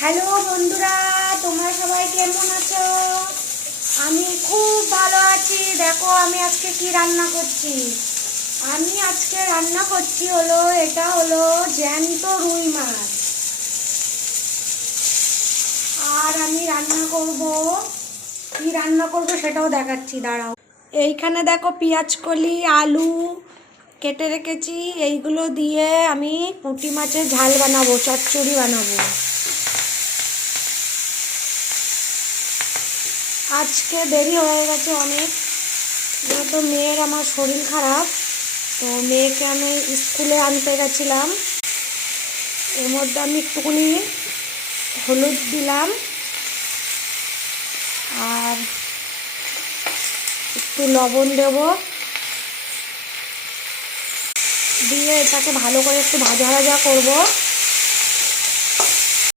Hello বন্ধুরা, তোমরা সবাই কেমন আছো? আমি খুব ভালো আছি। দেখো আমি আজকে কি রান্না করছি। আমি আজকে রান্না করছি এটা হলো জ্যান্ত রুই মাছ। আর আমি কি রান্না করব সেটাও দেখাচ্ছি, দাঁড়াও। এইখানে দেখো পেঁয়াজ কলি আলু কেটে রেখেছি। এইগুলো দিয়ে আমি পুঁটি মাছের ঝাল বানাবো, চচ্চড়ি বানাবো। আজকে দেরি হয়ে গেছে অনেক, যেহেতু মেয়ের আমার শরীর খারাপ, তো মেয়েকে আমি স্কুলে আনতে গেছিলাম। এর মধ্যে আমি একটুখানি হলুদ দিলাম আর একটু লবণ দেব, দিয়ে এটাকে ভালো করে একটু ভাজা ভাজা করব।